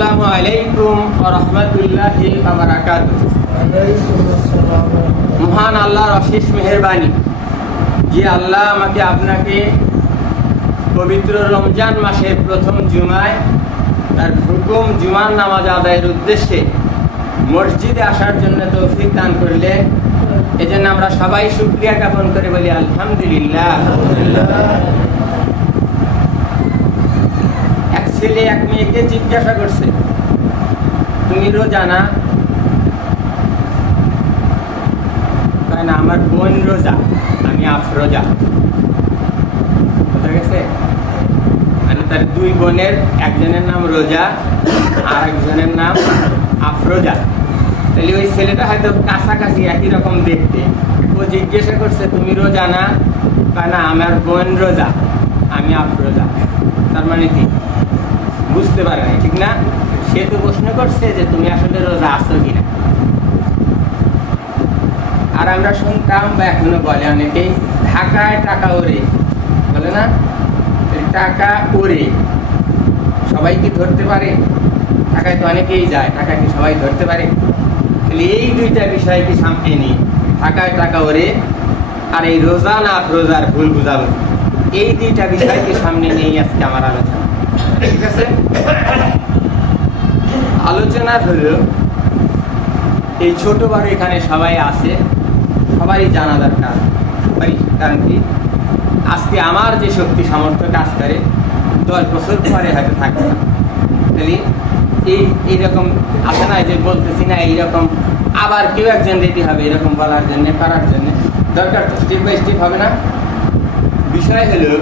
আসসালামু আলাইকুম মহান আল্লাহর অশেষ মেহরবানি যে আল্লাহ আমাকে আপনাকে পবিত্র রমজান মাসের প্রথম জুমায় তার হুকুম জুমার নামাজ আদায়ের উদ্দেশ্যে মসজিদে আসার জন্য তৌফিক দান করলে এজন্য আমরা সবাই শুক্রিয়া জ্ঞাপন করে বলি আলহামদুলিল্লাহ এক ছেলে এক মেয়েকে জিজ্ঞাসা করছে তুমি রোজা কয় না আমার বোন রোজা, আমি আফরোজা বুঝা গেছে? মানে তার দুই বোনের, একজনের নাম রোজা, আর একজনের নাম আফরোজা তাহলে ওই ছেলেটা হয়তো কাছাকাছি একই রকম দেখতে। ও জিজ্ঞাসা করছে তুমি রোজা কয় না আমার বোন রোজা, আমি আফরোজা তার মানে কি? বুঝতে পারে না ঠিক না? সে তো প্রশ্ন করছে যে তুমি আসলে রোজা আছো কিনা। আর আমরা শুনতাম বা এখনও বলে অনেকেই, ঢাকায় টাকা ওরে, বলে না? টাকা ওরে। সবাই কি ধরতে পারে? ঢাকায় তো অনেকেই যায়, টাকা কি সবাই ধরতে পারে? তাহলে এই দুইটা বিষয় কি সামনে নিয়ে ঢাকায় টাকা ওরে আর এই রোজা না, রোজার ভুল বুঝাবো এই দুইটা বিষয়কে সামনে নিয়েই আজকে আমার আলোচনা। ঠিক আছে? আলোচনা হলো, এই ছোট বড় এখানে সবাই আছে সবাই জানা দরকার। কারণ কি? আজকে আমার যে শক্তি সামর্থ্য কাজ করে, দশ বছর পরে হয়তো থাকবে। তাহলে এই, এইরকম আছে না যে বলতেছি না, এইরকম আবার কেউ একজন রেডি হবে, এরকম বলার জন্য, করার জন্য। দরকার তো স্টেপ বাই স্টেপ হবে না। বিষয় হলো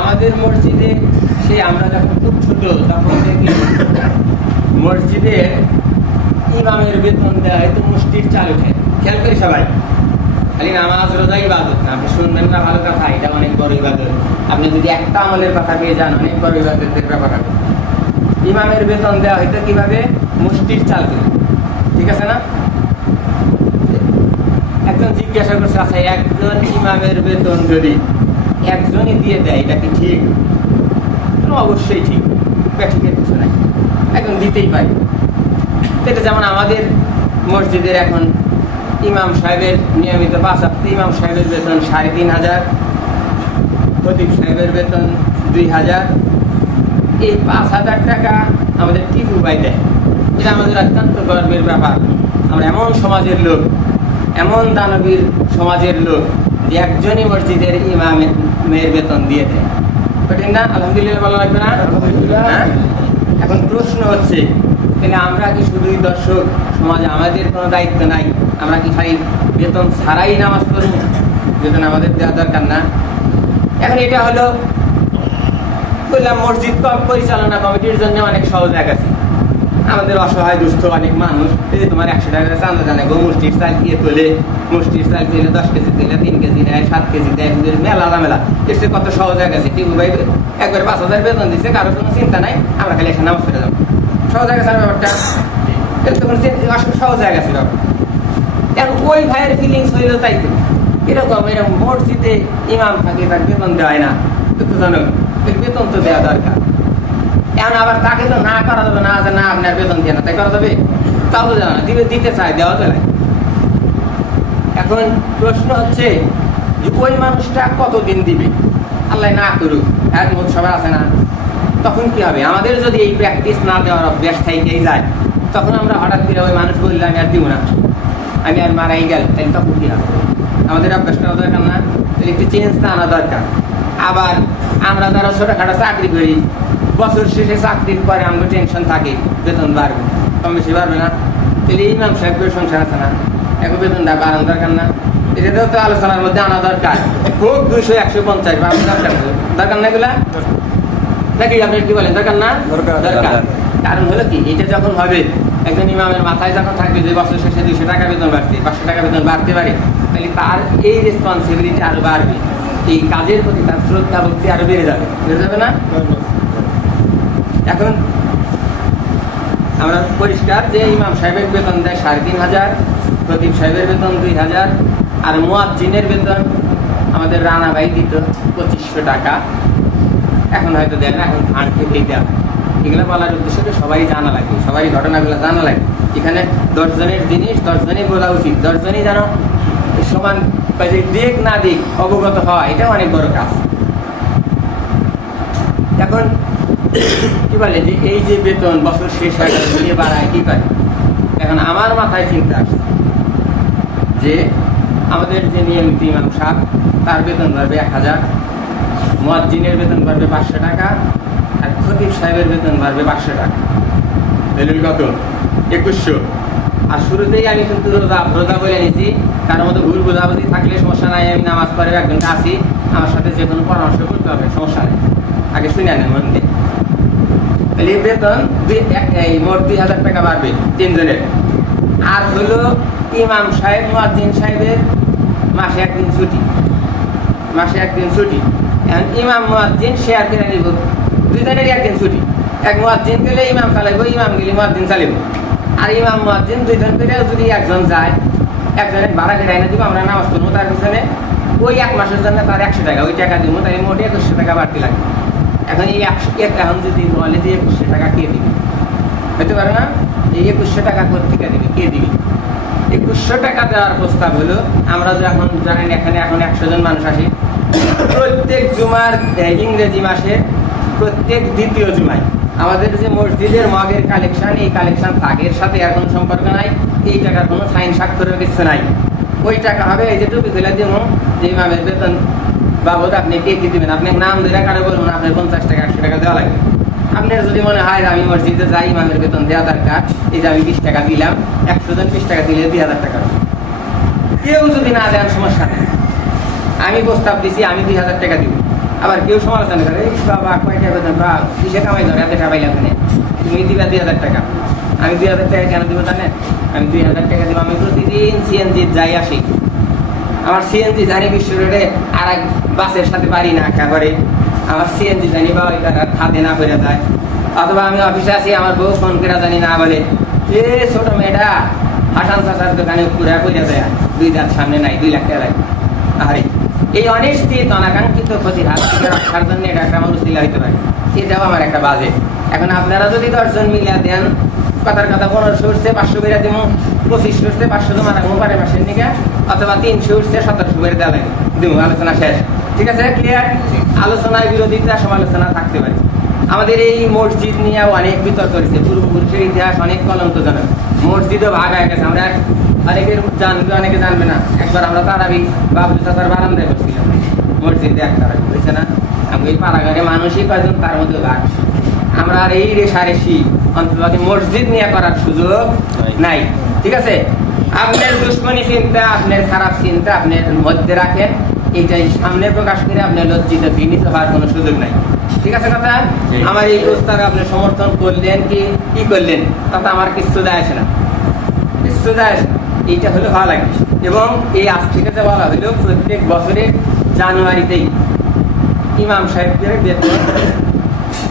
আমাদের মসজিদে, সে আমরা যখন খুব ছোট, তখন দেখি মসজিদে ইমামের বেতন হয় তো মুষ্টির চাল উঠে খেয়াল করি সবাই। খালি নামাজ, রোজা, ইবাদত না, আপনি শুনবেন না ভালো কথা, এটা অনেক বড় ইবাদত। আপনি যদি একটা আমলের কথা পেয়ে যান, অনেক বড় ইবাদতের ব্যাপার হবে। ইমামের বেতন দেওয়া হয়তো কীভাবে? মুষ্টির চাল করে। ঠিক আছে না? একজন জিজ্ঞাসা করছে আচ্ছা একজন ইমামের বেতন যদি একজনই দিয়ে দেয়, এটা কি ঠিক? অবশ্যই ঠিক ব্যাঠিকের কিছু নাই, একজন দিতেই পারে। এটা যেমন আমাদের মসজিদের এখন ইমাম সাহেবের নিয়মিত পাঁচ ইমাম সাহেবের বেতন সাড়ে তিন হাজার প্রদীপ সাহেবের বেতন দুই হাজার। এই পাঁচ হাজার টাকা আমাদের টিপু বাই দেয়। এটা আমাদের অত্যন্ত গর্বের ব্যাপার। আমরা এমন সমাজের লোক, এমন দানবীর সমাজের লোক যে একজনই মসজিদের ইমামের মেয়ের বেতন দিয়ে দেয়। কঠিন না? আলহামদুলিল্লাহ ভালো লাগবে না? হ্যাঁ? এখন প্রশ্ন হচ্ছে তাহলে আমরা কি শুধুই দর্শক সমাজে আমাদের কোনো দায়িত্ব নাই? আমরা কি খালি বেতন ছাড়াই নামাজ পড়ব? বেতন আমাদের দেওয়া দরকার না। এখন এটা হলো বললাম মসজিদ পরিচালনা কমিটির জন্য অনেক সহজ এক আছে। আমাদের অসহায়, দুস্থ, অনেক মানুষ, এই যে তোমার একশো টাকা চান্দা জানে গো, মুষ্টির চাল দিয়ে তোলে। মুষ্টির চাল দিলে দশ কেজি দিলে তিন কেজি দেয়, সাত কেজি দেয় মেলা মেলা চেয়ে কত সহজ এক আছে টিপু ভাই একবার পাঁচ হাজার বেতন দিচ্ছে কারোর কোনো চিন্তা নাই, আমরা খালি এসে নামাজ পড়ে যাব। সহজ আছে না ব্যাপারটা? তো অস- সহজ এক আছে ব্যাপার এখন ওই ভাইয়ের ফিলিংস হইল তাই তো। এরকম এরকম মসজিদে ইমাম থাকে তার বেতন দেওয়া হয় না। দুঃখজনক এর বেতন তো দেওয়া দরকার। এখন আবার তাকে তো না করা যাবে, না যে না আপনার বেতন দিয়ে না, তাই করা যাবে? তাও তো যাবে না দিবে, দিতে চায়, দেওয়া নাই। এখন প্রশ্ন হচ্ছে, যে ওই মানুষটা কতদিন দিবে? আল্লাহ না করুক এক মত সবাই আছে না। তখন কি হবে? আমাদের যদি এই প্র্যাকটিস না দেওয়ার অভ্যাস থাইকেই যায়, তখন আমরা হঠাৎ করে ওই মানুষ বললে আমি আর দিব না। আমি আর মারাই গেল। তাই তখন কি হবে? আমাদের অভ্যাস করা দরকার না, একটু চেঞ্জটা আনা দরকার। আবার আমরা যারা ছোটোখাটো চাকরি করি বছর শেষে চাকরির পরে আমাদের টেনশন থাকে বেতন বাড়বে। কম বেশি বাড়বে না। তাহলে এই ইমাম সাহেবের সংসার আছে না। এখন বেতনটা বাড়ানো দরকার না। এটাতেও তো আলোচনার মধ্যে আনা দরকার। হোক দুইশো একশো পঞ্চাশ বা দরকার। দরকার না এগুলা? নাকি আপনি কি বলেন দরকার না? দরকার। কারণ হলো কি এটা যখন হবে একজন ইমামের মাথায় যখন থাকবে যে বছর শেষে দুইশো টাকা বেতন বাড়ছে পাঁচশো টাকা বেতন বাড়তে পারে তাহলে তার এই রেসপন্সিবিলিটি আরও বাড়বে। এই কাজের প্রতি তার শ্রদ্ধা ভক্তি আরও বেড়ে যাবে। বেড়ে যাবে না? এখন আমরা পরিষ্কার যে ইমাম সাহেবের বেতন দেয় সাড়ে তিন হাজার, প্রদীপ সাহেবের বেতন দুই হাজার, আর মোয়াজ্জিনের বেতন আমাদের রানা ভাই দিত পঁচিশশো টাকা। এখন হয়তো দেয় না, এখন ধান থেকেই দেওয়া এগুলো বলার উদ্দেশ্য সবাই জানা লাগে সবাই ঘটনাগুলো জানা লাগে। এখানে দশজনের জিনিস, দশজনই বলা উচিত, দশজনই যেন সমান দিক না দিক অবগত হওয়া এটা অনেক বড় কাজ। এখন কি বলে যে এই যে বেতন বছর শেষ হয়ে গেল দিয়ে বাড়ায় কি করে? এখন আমার মাথায় চিন্তা আসছে যে আমাদের যে নিয়মিত ইমাম সাহেব তার বেতন বাড়বে এক হাজার মুয়াজ্জিনের বেতন বাড়বে পাঁচশো টাকা আর খতিব সাহেবের বেতন বাড়বে পাঁচশো টাকা। দলিল কত? একুশশো। আর শুরুতেই আমি কিন্তু রোজা রোজা বলে নিছি তার মধ্যে ভুল বোঝাবুঝি থাকলে সমস্যা নাই আমি নামাজ পড়ে এক ঘণ্টা আসি আমার সাথে যে কোনো পরামর্শ করতে হবে সমস্যা নেই। আগে শুনে আনেন মন দিয়ে। তাহলে বেতন এই মোট দুই হাজার টাকা বাড়বে তিনজনের। আর হলো ইমাম সাহেব, মুয়াজ্জিন সাহেবের মাসে একদিন ছুটি। মাসে একদিন ছুটি। এখন ইমাম, মুয়াজ্জিন শেয়ার করে নিব। একদিন ছুটি। এক গেলে ইমাম চালাইব, ইমাম গেলে চালাইব। আর ইমাম, মুয়াজ্জিন দুইজন করে যদি একজন যায়, একজনের ভাড়া করে এনে দিব, আমরা নামাজ পড়ব তার পিছনে। ওই এক মাসের জন্য তার একশো টাকা, ওই টাকা দিব, তাই মোটে একুশশো টাকা বাড়তি লাগবে। এখন এই একশো এখন যদি বলে যে একুশশো টাকা কে দিবে? হতে পারে না? এই একুশশো টাকা কোথেকে দিবে? কে দিবে? একুশশো টাকা দেওয়ার প্রস্তাব হলো, আমরা যে এখন জানেন এখানে এখন একশো জন মানুষ আসি। প্রত্যেক জুমার ইংরেজি মাসে প্রত্যেক দ্বিতীয় জুমায়। আমাদের যে মসজিদের মগের কালেকশন এই কালেকশন তাগের সাথে আর কোনো সম্পর্ক নাই। এই টাকার কোনো সাইন স্বাক্ষরের কিছু নাই। ওই টাকা হবে এই যে টুপি খুলে দিব যে ইমামের বেতন বাবদ, আপনি কে কি দিবেন? আপনি নাম ধরে কারও বলুন, আপনার পঞ্চাশ টাকা, একশো টাকা দেওয়া লাগবে। আপনার যদি মনে হয় আমি মসজিদে যাই, ইমামের বেতন দেওয়া দরকার, এই যে আমি বিশ টাকা দিলাম, একশো জন বিশ টাকা দিলে দুই হাজার টাকা। কেউ যদি না দেন, সমস্যা নেই। আমি প্রস্তাব দিছি, আমি দুই হাজার টাকা দিব। আবার কেউ সমালোচনা করে, "এই বাবা, কয়টা বেতন? বা, কিসে কামাই ধরে? এত টাকা পাইলাম তুমি দিবা দুই হাজার টাকা। আমি দুই হাজার টাকা কেন দিব জানেন? আমি দুই হাজার টাকা দিব, আমি প্রতিদিন সিএনজি যাই আসি। আমার সিএনজি জানি বিশ্ব রোডে আর এক বাসের সাথে পারি না একেবারে আমার সিএনজি জানি বা ওই তারা খাতে না করে যায়। অথবা আমি অফিসে আছি, আমার বউ ফোন করে জানি না বলে, এ ছোট মেয়েটা, হাসান চাচার দোকানে পুরা করে দেয় দুই দাঁত সামনে নাই, দুই লাখ টাকা আরে, এই অনিশ্চিত, অনাকাঙ্ক্ষিত ক্ষতির হাত থেকে রক্ষার জন্য এটা একটা আমার উচিলা হইতে পারে। এটাও আমার একটা বাজে। এখন আপনারা যদি দশজন মিলিয়া দেন কথার কথা পনেরোশো উঠছে, পাঁচশো বেড়ে দিব পঁচিশশো উঠছে, পাঁচশো জমা রাখব পারে মাসের নিকে, অথবা তিনশো উঠছে, সতেরোশো বেড়ে দেওয়া লাগে। আলোচনা শেষ। ঠিক আছে ক্লিয়ার আলোচনায় বিরোধিতা, সমালোচনা থাকতে পারে। আমাদের এই মসজিদ নিয়ে অনেক বিতর্ক হয়েছে। পূর্বপুরুষের ইতিহাস অনেক কলঙ্কজনক। মসজিদও ভাগ হয়ে গেছে। আমরা অনেকের জানবে অনেকে জানবে না। একবার আমরা তারাবি বাবু চাচার বারান্দায় বসছিলাম। মসজিদে এক তারাবি বুঝছে না? আমি এই পাড়াগারে মানুষই কয়জন, তার মধ্যে ভাগ। আমরা আর এই রেশারেশি অন্তত মসজিদ নিয়ে করার সুযোগ নাই। ঠিক আছে? আপনার দুশ্মনী চিন্তা আপনার খারাপ চিন্তা আপনার মধ্যে রাখেন এইটাই সামনে প্রকাশ করে আপনার লজ্জিত বিনীত হওয়ার কোনো সুযোগ নাই। ঠিক আছে কথা? আমার এই প্রস্তাবে আপনি সমর্থন করলেন কি কি করলেন? তাতে আমার কিছু দেয় আসে না। কিছু দেয় আসে না। এইটা হলে ভালো লাগে। এবং এই আজ থেকে যে বলা হলো প্রত্যেক বছরের জানুয়ারিতেই ইমাম সাহেবদের বেতন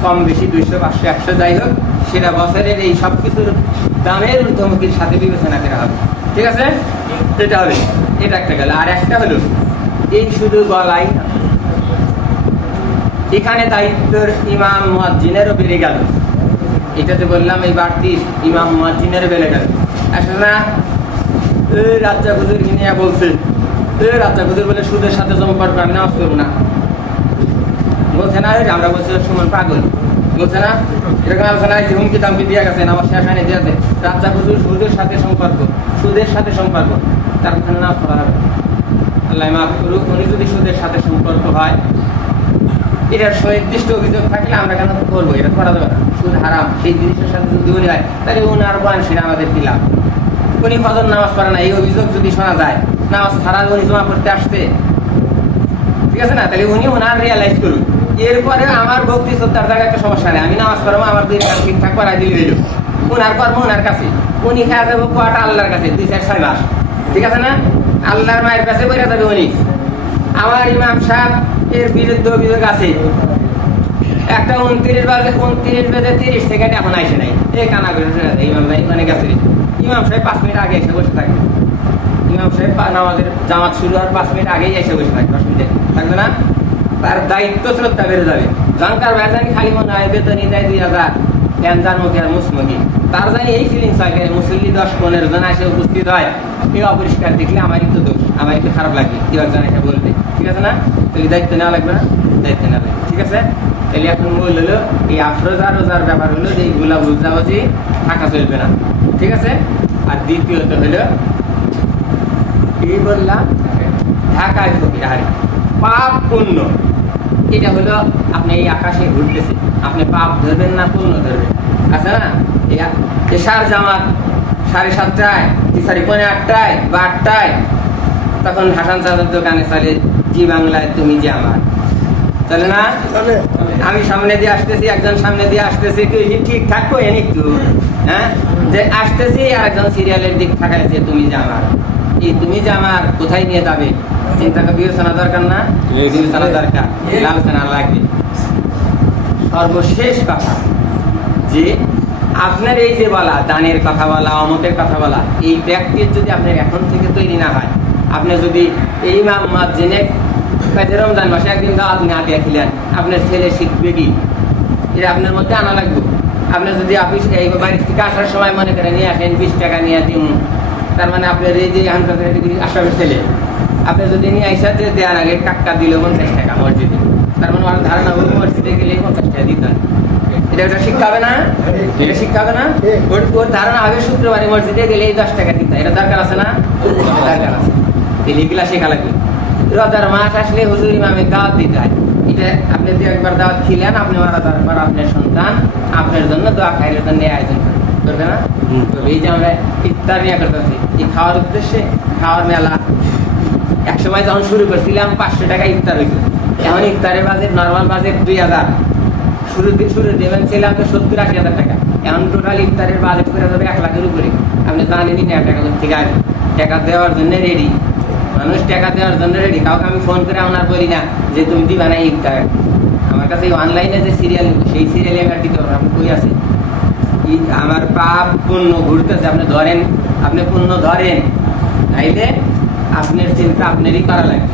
কম বেশি দুইশো পাঁচশো একশো যাই হোক সেটা বছরের এই সব কিছুর দামের ঊর্ধ্বমুখীর সাথে বিবেচনা করা হবে। ঠিক আছে? সেটা হবে। এটা একটা গেল। আর একটা হলো এই শুধু গলাই এখানে দায়িত্বর ইমাম মুয়াজ্জিনেরও বেড়ে গেল। এটা যে বললাম এই বাড়তি ইমাম মুয়াজ্জিনেরও বেড়ে গেল। আসলে না রাজ্জা হুজুর নিয়ে বলছে রাজ্জা হুজুর বলে সুদের সাথে সম্পর্ক আমি নামাজ করব না। বলছে না আমরা বলছি সুমন পাগল। বলছে না এরকম আলোচনা আছে হুমকি দামকি দিয়ে গেছে আমার শেষ আইনে দিয়ে আছে রাজ্জা হুজুর সুদের সাথে সম্পর্ক, সুদের সাথে সম্পর্ক। তার ওখানে নামাজ পড়া হবে আল্লাহ মাফ করুক, উনি যদি সুদের সাথে সম্পর্ক হয়, এটার সুনির্দিষ্ট অভিযোগ থাকলে আমরা কেন করব? এটা করা যাবে না। সুদ হারাম, সেই জিনিসের সাথে যদি উনি হয়, তাহলে উনার বয়সীরা আমাদের কি লাভ? উনি ফজর নামাজ পড়ে না, এই অভিযোগ যদি শোনা যায়, নামাজ ছাড়া উনি জমা করতে আসতে, ঠিক আছে না? তাহলে উনি ওনার রিয়ালাইজ করুন এরপরে আমার ভক্তি শ্রদ্ধার জায়গায় একটা সমস্যা নেই। আমি নামাজ পড়ব আমার দুই কাজ ঠিকঠাক করাই দিলে হইল। ওনার কর্ম ওনার কাছে। উনি খেয়া যাব কোয়াটা আল্লাহর কাছে, দুই চার ছয় মাস। ঠিক আছে না? আল্লাহর মায়ের কাছে বইরা যাবে উনি। আমার ইমাম সাহেব এর বিরুদ্ধে অভিযোগ আছে। একটা উনত্রিশ বাজে উনত্রিশ বাজে তিরিশ সেকেন্ড এখন আইসে নাই। এই কানা করে ইমাম ভাই মানে গেছে। ইমাম সাহেব পাঁচ মিনিট আগে এসে বসে থাকে ইমাম সাহেব নামাজের জামাত শুরু হওয়ার পাঁচ মিনিট আগেই এসে বসে থাকবে অসুবিধা। থাকবে না? তার দায়িত্ব শ্রদ্ধা বেড়ে যাবে। জঙ্কার ভাই জানি খালি মনে হয় বেতনই দেয় দুই হাজার তার জানি এই ফিলিংস হয় মুসল্লি দশ পনেরো জন উপস্থিত হয়, কেউ অপরিষ্কার দেখলে আমারই তো দোষ আমার একটু খারাপ কেউ একজন এসে বলবে, ঠিক আছে না? দায়িত্ব নেওয়া লাগবে না? দায়িত্ব নেওয়া লাগবে, ঠিক আছে? তাহলে এখন মূল হলো, এই আফরোজা রোজার ব্যাপার হলো যে এইগুলা বুঝাবুঝি থাকা চলবে না, ঠিক আছে? আর দ্বিতীয়ত হলো কি বললাম, ঢাকায় ফকির হারি। পাপ পুণ্য এটা হলো আপনি এই আকাশে ঘুরতেছে আপনি পাপ ধরবেন না পুণ্য ধরবেন। আছে না? এই- এই সার জামাত সাড়ে সাতটায় সরি পৌনে আটটায় বা আটটায় তখন হাসান চাঁদের দোকানে চলে জি বাংলায় তুমি যে আমার। চলে না? আমি সামনে দিয়ে আসতেছি একজন সামনে দিয়ে আসতেছি তুই কি ঠিক থাকব এন একটু? হ্যাঁ? যে আসতেছি আর একজন সিরিয়ালের দিক থাকাইছে তুমি যে আমার। এই তুমি যে আমার কোথায় নিয়ে যাবে? চিন্তা বিবেচনা দরকার না? বিবেচনা দরকার। আলোচনা লাগবে। সর্বশেষ কথা যে আপনার এই যে বলা দানের কথা বলা অমতের কথা বলা এই প্র্যাকটিস যদি আপনার এখন থেকে তৈরি না হয় আপনি যদি এই মাম্মাদ জেনে রমজান মাসে একদিন দাওয়াত না দিয়ে আপনার ছেলে শিখবে কি? এটা আপনার মধ্যে আনা লাগবে। আপনি যদি অফিস এই বাড়ি থেকে আসার সময় মনে করেন নিয়ে আসেন বিশ টাকা নিয়ে দিন তার মানে আপনার এই যে আসামের ছেলে, আপনি যদি নিয়ে আইসা যে দেওয়ার আগে টাকা দিল পঞ্চাশ টাকা মসজিদে। তার মানে আমার ধারণা হলো মসজিদে গেলে পঞ্চাশ টাকা দিতেন এটা হবে না? এটা না? ওর ধারণা হবে শুক্রবারে মসজিদে গেলে এই দশ টাকা দিতে এটা দরকার আছে না? দরকার আছে। তাহলে এগুলা শেখা লাগবে। রোজার মাস আসলে হুজুর ইমামে দাওয়াত দিতে হয়। এটা আপনি একবার দাওয়াত খিলেন, আপনি মারা যাওয়ার পর আপনার সন্তান। আপনার জন্য দোয়া খাইলের জন্য আয়োজন করবে করবে না? এই যে আমরা ইফতার নিয়ে এই খাওয়ার উদ্দেশ্যে খাওয়ার মেলা। যখন শুরু করছিলাম, পাঁচশো টাকা ইফতার হইতো। এখন ইফতারের নর্মাল দুই হাজার। শুরু দেবেন ছিলাম তো সত্তর আশি হাজার টাকা। এখন টোটাল ইফতারের করে যাবে এক লাখের উপরে। আপনি জানেনই না, টাকা থেকে আসবে। টাকা দেওয়ার জন্য রেডি মানুষ টাকা দেওয়ার জন্য রেডি কাউকে আমি ফোন করে আমার বলি না যে, তুমি দিবা না ইফতার? আমার কাছে অনলাইনে যে সিরিয়াল সেই সিরিয়ালে আমি আর দিতে পারব আপনি কই আছে? আমার পাপ পুণ্য ঘুরতেছে, আপনি ধরেন, আপনি পুণ্য ধরেন, তাইলে আপনার চিন্তা আপনারই করা লাগবে।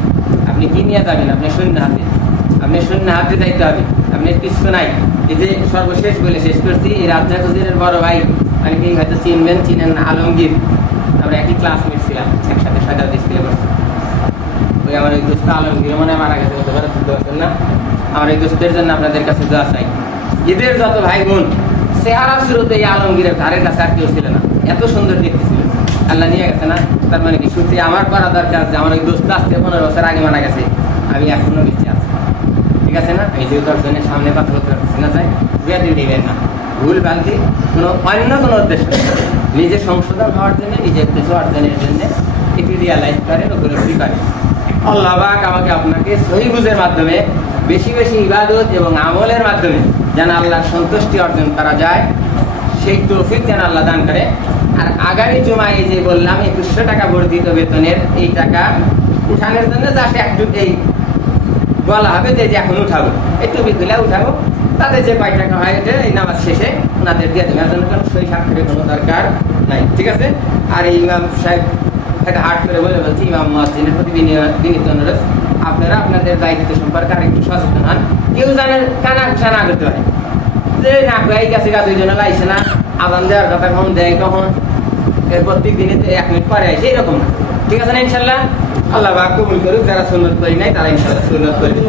আপনি কি নিয়ে যাবেন? আপনি শূন্য হাতে। আপনি শূন্য হাতে যাইতে হবে। আপনার কিছু নাই। এই যে সর্বশেষ বলে শেষ করছি, এই রাজ্জাক হুজুরের বড় ভাই, অনেকেই হয়তো চিনবেন, চিনেন আলমগীর। আমরা একই ক্লাসমেট ছিলাম, একসাথে সাজাতে স্কুলে ওই আমার ওই দোস্ত আলমগীর, মনে হয় মারা গেছে, হতে পারে না? আমার এই দোস্তের জন্য আপনাদের কাছে দোয়া চাই। ঈদের যত ভাই বোন চেহারা শুরুতে এই আলমগীরের ধারের কাছে আর কেউ ছিল না। এত সুন্দর দেখতে ছিল। আল্লাহ নিয়ে গেছে না? তার মানে কি সত্যি আমার করা দরকার আছে? আমার ওই দোস্ত আসতে পনেরো বছর আগে মারা গেছে। আমি এখনও বেঁচে আছি। ঠিক আছে না? আমি যেহেতু একজনের সামনে কথা বলতে পারছি না, তাই বিয়াদি দিবেন না। ভুল ভ্রান্তি, কোনো অন্য কোনো উদ্দেশ্য। নিজের সংশোধন হওয়ার জন্য নিজের কিছু অর্জনের জন্য এটি রিয়ালাইজ করেন উপলব্ধি করেন। আল্লাহ আমাকে আপনাকে সহি বুঝের মাধ্যমে, বেশি বেশি ইবাদত এবং আমলের মাধ্যমে যেন আল্লাহর সন্তুষ্টি অর্জন করা যায়, সেই তৌফিক যেন আল্লাহ দান করে। আর আগামী জুমায় যে বললাম একুশশো টাকা বর্ধিত বেতনের এই টাকা উঠানোর জন্য জাস্ট একটু এই বলা হবে যে এখন উঠাবো। একটু বিদ্যুলে উঠাবো। তাদের যে কয় টাকা হয় যে এই নামাজ শেষে ওনাদের দিয়ে দেবে জন্য কোনো সই স্বাক্ষরের কোনো দরকার নাই, ঠিক আছে? আর এই ইমাম সাহেব হাট করে বলে বলছি, ইমাম মসজিদের প্রতি বিনি- বিনীত অনুরোধ। আপনারা আপনাদের দায়িত্ব সম্পর্কে আর একটু সচেতন হন। কেউ জানেন কানা ঘুষা না করতে পারে। যে না গাই গেছে গা দুইজনে লাইছে না, আদান দেওয়ার কথা কখন দেয় কখন? এর প্রত্যেক দিনে এক মিনিট পরে আসে, এরকম না। ঠিক আছে না ইনশাল্লাহ? আল্লাহ বাক কবুল করুক, যারা সুন্নত করি নাই, তারা ইনশাল্লাহ সুন্নত করবে